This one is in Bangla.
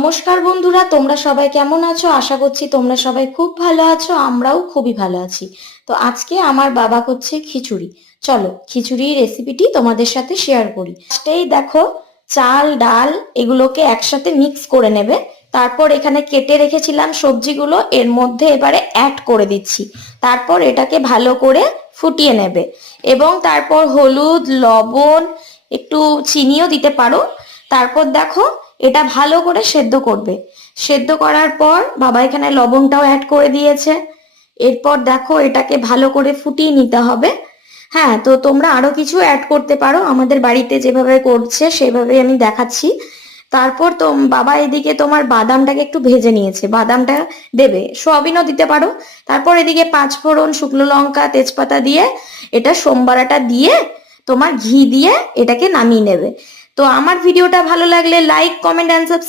নমস্কার বন্ধুরা, তোমরা সবাই কেমন আছো? আশা করছি তোমরা সবাই খুব ভালো আছো। আমরাও খুবই ভালো আছি। তো আজকে আমার বাবা করছে খিচুড়ি। চলো খিচুড়ির রেসিপিটি তোমাদের সাথে শেয়ার করি। ফার্স্টেই দেখো, চাল ডাল এগুলোকে একসাথে মিক্স করে নেবে। তারপর এখানে কেটে রেখেছিলাম সবজিগুলো এর মধ্যে এবারে অ্যাড করে দিচ্ছি। তারপর এটাকে ভালো করে ফুটিয়ে নেবে এবং তারপর হলুদ, লবণ, একটু চিনিও দিতে পারো। তারপর দেখো, এটা ভালো করে সেদ্ধ করবে। সেদ্ধ করার পর বাবা এখানে লবণটাও অ্যাড করে দিয়েছে। এরপর দেখো, এটাকে ভালো করে ফুটিয়ে নিতে হবে। হ্যাঁ, তো তোমরা আরো কিছু অ্যাড করতে পারো, আমাদের বাড়িতে যেভাবে করছে সেভাবে আমি দেখাচ্ছি। তারপর বাবা এদিকে তোমার বাদামটাকে একটু ভেজে নিয়েছে, বাদামটা দেবে, সয়াবিনও দিতে পারো। তারপর এদিকে পাঁচফোড়ন, শুকনো লঙ্কা, তেজপাতা দিয়ে এটা সোমবারাটা দিয়ে তোমার ঘি দিয়ে এটাকে নামিয়ে নেবে। তো আমার ভিডিওটা ভালো লাগলে লাইক, কমেন্ট অ্যান্ড সাবস্ক্রাইব